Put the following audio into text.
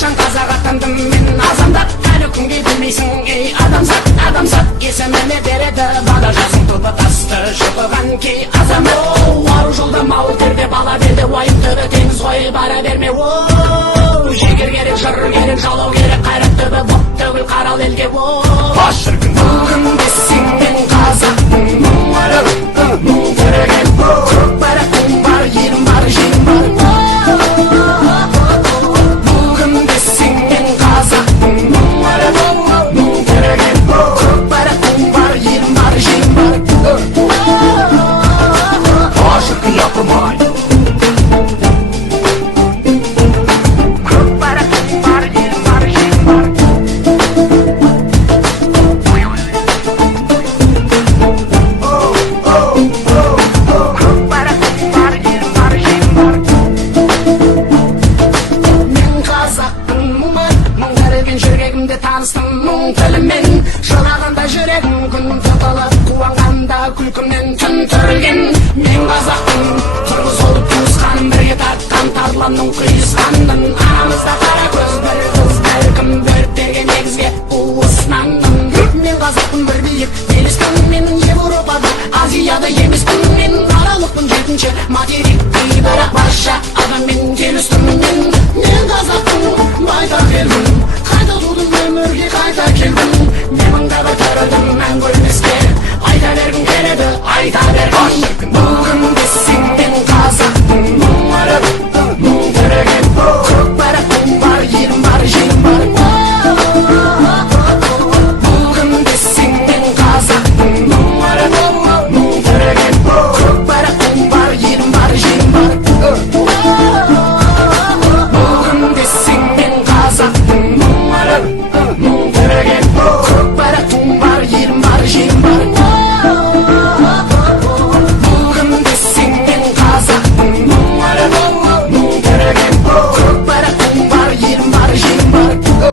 Қашан қазақ атандым мен азамат, әлі күнге білмейсің ей адамзат есіміне береді бала жасың тұлпы тасты шұқыған кей азамат. Ару жолда мал терде бала берді, уайым түбі теңіз ғой бара берме. Жігер керек, жыр керек, жалау керек, қайрат түбі бұт төгіл қарал елге.